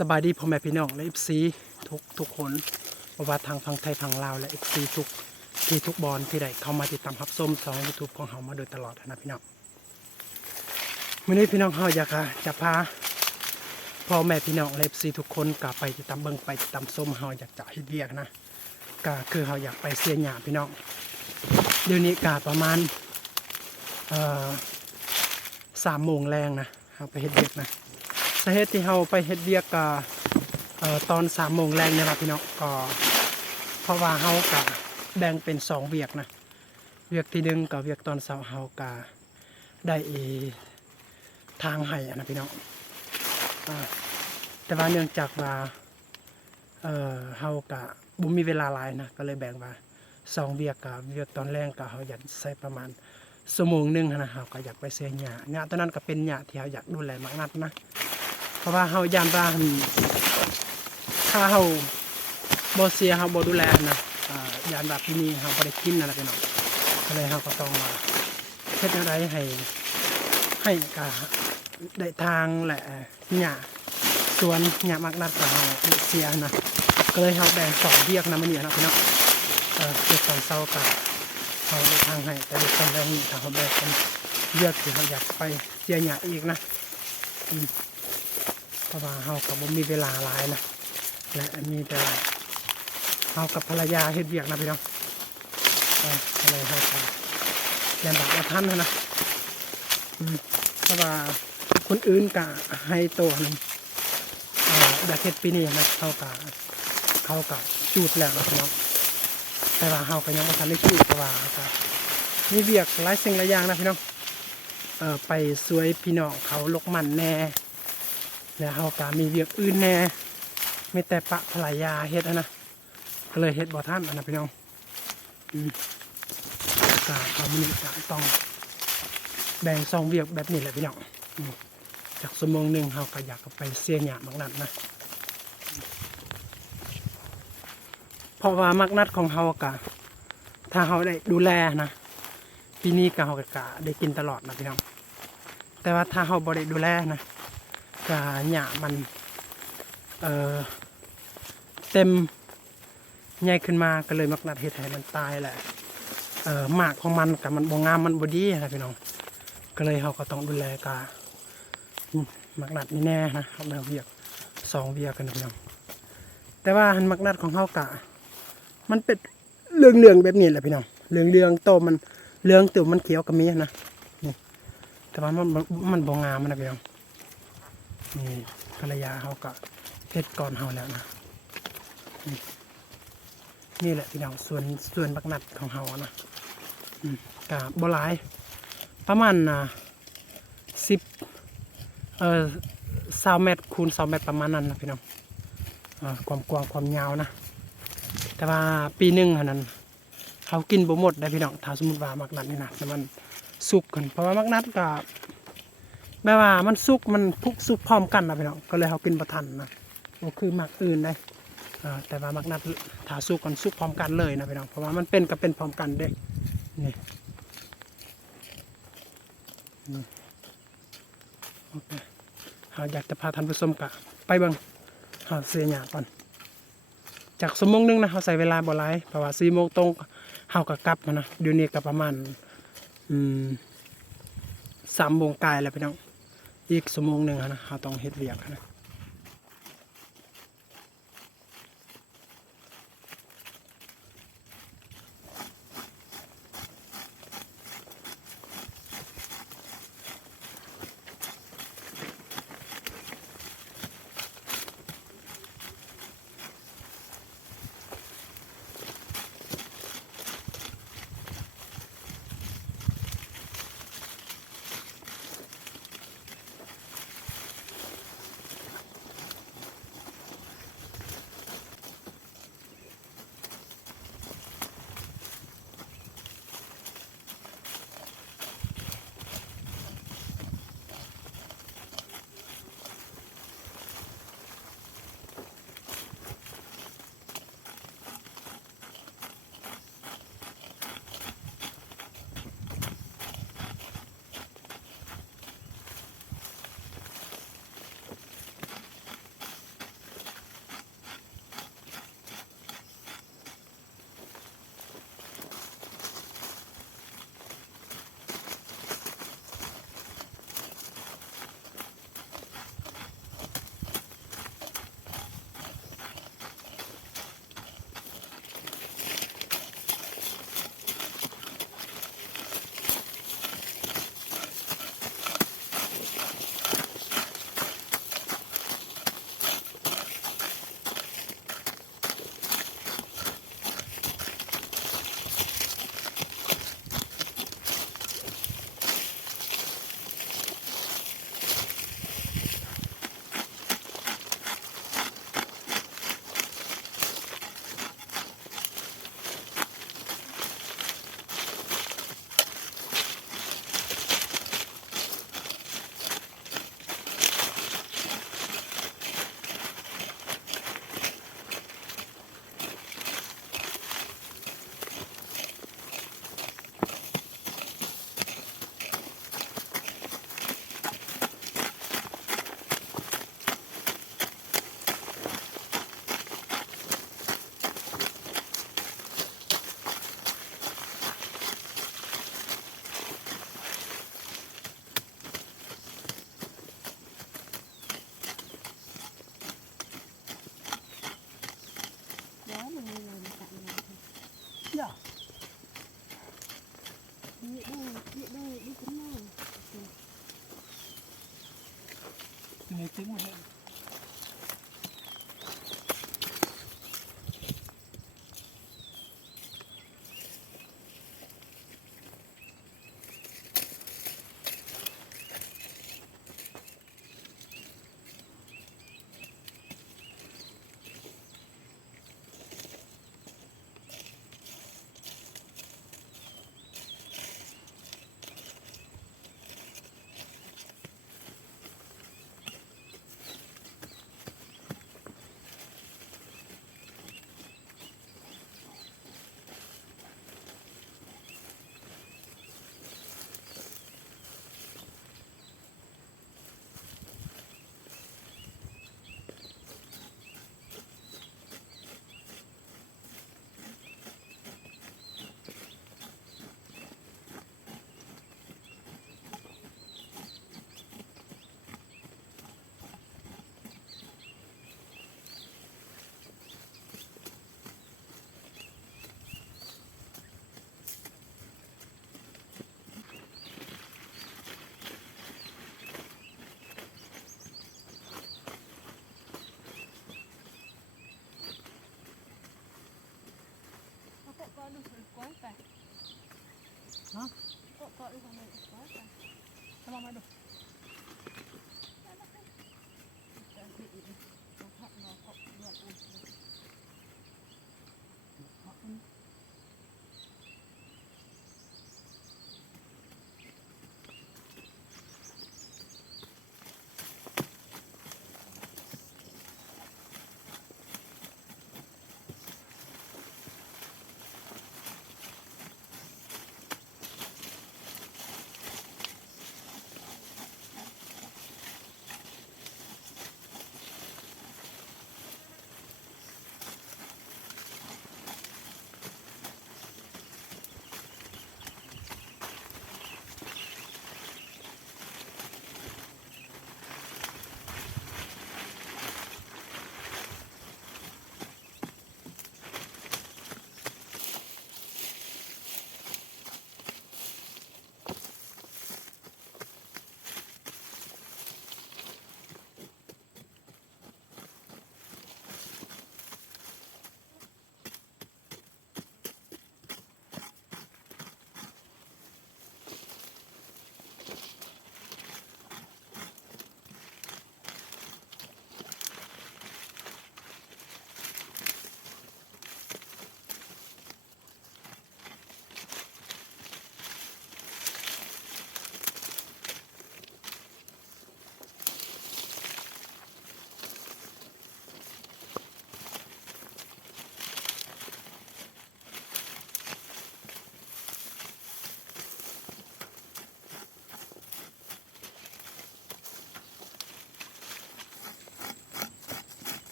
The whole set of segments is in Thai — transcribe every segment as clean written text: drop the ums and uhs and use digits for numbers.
สบายดีพ่อแม่พี่น้องและFCทุกคนบ่ว่าทางฝั่งไทยฝั่งลาวและ FC ทุกบอลที่ได้เข้ามาติดตามรับชมช่อง YouTube ของเฮามาโดยตลอดนะพี่น้องมื้อนี้พี่น้องเฮาอยากจะพาพ่อแม่พี่น้องและ FC ทุกคนกลับไปติดตามเบิ่งไปติดตามชมเฮาอยากจะเฮ็ดเวียกนะก็คือเฮาอยากไปเสียหญ้าพี่น้องเดี๋ยวนี้ก็ประมาณ3 โมงแรงนะเฮาไปเฮ็ดเวียกนะสาเหตุที่เราไปเฮ็ดเวียกก็ตอน3 โมงแรงเนี่ยครับพี่น้องก็เพราะว่าเราก็แบ่งเป็น2เวียกนะเวียกที่1กับเวียกตอนเช้าเราก็ได้ทางให้นะพี่น้องแต่ว่าเนื่องจากว่าเราก็บ่มีเวลาหลายนะก็เลยแบ่งว่า2เวียกกับเวียกตอนแรงก็เราอยากใช้ประมาณชั่วโมงนึงนะเราก็อยากไปเสียหญ้าตอนนั้นก็เป็นหญ้าที่เราอยากดูแลมากนักนะเพราะว่าเฮาย่านว่าถ้าเฮาบ่เสียเฮาบ่ดูแลนะย่านว่าปีนี้เฮาบ่ได้กินนะพี่น้องก็เลยเฮาก็ต้องเฮ็ดจังได๋ให้ก็ได้ทางและหญ้าสวนหญ้ามากนัดก็เฮาเสียนะก็เลยเฮาแบ่ง2เวียกนะมื้อนี้นะพี่น้องเวียกตอนเช้าก็เฮาได้ทางให้แต่เวียกตอนแลงนี่ถ้าเฮาแบ่งเป็นเวียกที่เฮาอยากไปเสียหญ้าอีกนะเพราะว่าเฮากับบ่มีเวลาหลายนะและมีแต่เฮากับภรรยาเฮ็ดเวียกนะพี่น้องอะไรเฮาก็ยันบักว่าทันนะเพราะว่าคนอื่นก็ให้โตนึงอยากเฮ็ดปีนี้นะเขาก็จูดแล้วนะพี่น้องแต่ว่าเฮาก็ยังบ่ทันได้จูดเพราะว่าก็มีเวียกหลายสิ่งหลายอย่างนะพี่น้องไปสวยพี่น้องเขาลกมันแน่แล้วเฮาก็มีเวียกอื่นแน่ไม่แต่ปะภรรยาเฮ็ดนะก็เลยเฮ็ดบ่ทันนะพี่น้องก็เอามื้อนี้ก็ต้องแบ่ง2เวียกแบบนี้แหละพี่น้องจากชั่วโมงนึงเฮาก็อยากไปเสียหญ้ามักนัดนะเพราะว่ามักนัดของเฮาก็ถ้าเฮาได้ดูแลนะปีนี้ก็เฮาก็ได้กินตลอดนะพี่น้องแต่ว่าถ้าเฮาบ่ได้ดูแลนะก็หญ้ามันเต็มใหญ่ขึ้นมาก็เลยมักนัดเฮ็ดให้มันตายแหละหมากของมันกับมันบ่งามมันบ่ดีนะพี่น้องก็เลยเฮาก็ต้องดูแลกะมักนัดนี่แน่นะเฮาแบ่งเวียก2เวียกกันนะพี่น้องแต่ว่ามักนัดของเฮากะมันเป็นเหลืองๆแบบนี้แหละพี่น้องเหลืองๆโตมันเหลืองตัวมันเขียวก็มีนะนี่แต่ว่ามันบ่งามนะพี่น้องนี่ภรรยาเฮาก็เฮ็ดก่อนเฮาแล้วนะนี่แหละพี่น้องส่วนบักนัดของเฮานะกะบ่หลายประมาณ20 เมตรคูณ20 เมตรประมาณนั้นนะพี่น้องความกว้างความยาวนะแต่ว่าปีนึงนั้นเขากินบ่หมดได้พี่น้องถ้าสมมุติว่ามักนัดนี่นะแต่มันสุกกันเพราะว่ามักนัดก็แม้ว่ามันสุกมันทุกสุกพร้อมกันนะพี่น้องก็เลยเขากินบ่ทันนะก็คือมักอื่นได้แต่ว่ามักนัดถ้าสุกกันสุกพร้อมกันเลยนะพี่น้องเพราะว่ามันเป็นก็เป็นพร้อมกันเด้นี่โอเคเราอยากจะพาท่านผู้ชมกะไปเบิ่งหาเสียหญ้าก่อนจากชั่วโมงนึงนะเราใส่เวลาบ่หลายเพราะว่า4 โมงตรงเฮาก็กลับนะเดี๋ยวนี้ก็ประมาณ3 โมงกายแล้วพี่น้องอีกชั่วโมงนึงนะเราต้องเฮ็ดเวียกนะ อย่านี่ตึงมาให้ฮะก็ดูทำไมทำมาดู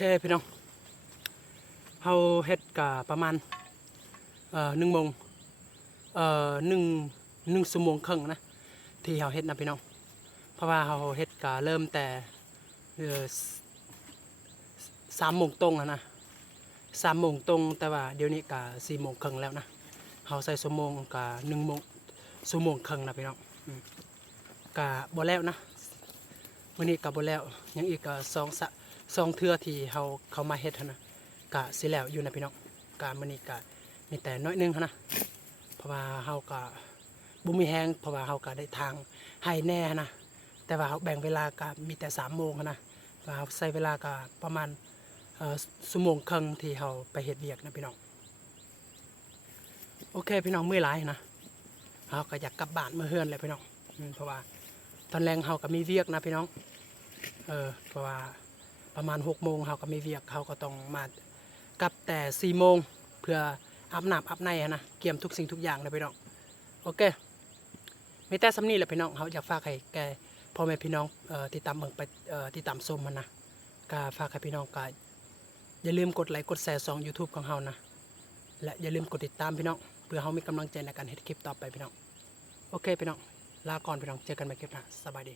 เคพี่น้องเฮาเฮ็ดกะประมาณ1 โมง1 ชั่วโมงครึ่งนะที่เฮาเฮ็ดนะพี่น้องเพราะว่าเฮาเฮ็ดกะเริ่มแต่3 โมงตรงนะ3 โมงตรงแต่ว่าเดี๋ยวนี้กะ4 โมงครึ่งแล้วนะเฮาใส่ชั่วโมงกะ1 โมงชั่วโมงครึ่งนะพี่น้องกะบ่แล้วนะมื้อนี้กะบ่แล้วยังอีกกะ2เทื่อที่เฮาเข้ามาเฮ็ดนะกะสิแล้วอยู่นะพี่น้องกะมื้อนี้กะมีแต่น้อยนึงนะเพราะว่าเฮาก็บ่มีแฮงเพราะว่าเฮาก็ได้ทางให้แน่นะแต่ว่าเฮาแบ่งเวลาก็มีแต่3 โมงนะว่าเฮาใช้เวลาก็ประมาณชั่วโมงครึ่งที่เฮาไปเฮ็ดเวียกนะพี่น้องโอเคพี่น้องเมื่อยหลายนะเฮาก็อยากกลับบ้านเมื่อเฮือนเลยพี่น้องเพราะว่าตอนแรงเฮาก็มีเวียกนะพี่น้องเพราะว่าประมาณ6 โมงเฮาก็มีเวียกเฮาก็ต้องมากลับแต่4 โมงเพื่ออาบน้ำอาบในนะเกี่ยมทุกสิ่งทุกอย่างเลยพี่น้องโอเคมีแต่สำนีแหละพี่น้องเขาอยากฝากให้แกพ่อแม่พี่น้องติดตามเบิ่งไปติดตามชมมันนะก็ฝากให้พี่น้องก็อย่าลืมกดไลค์กดแชร์2 YouTube ของเฮานะและอย่าลืมกดติดตามพี่น้องเพื่อเฮามีกำลังใจในการเฮ็ดคลิปต่อไปพี่น้องโอเคพี่น้องลาก่อนพี่น้องเจอกันใหม่คลิปหน้าสบายดี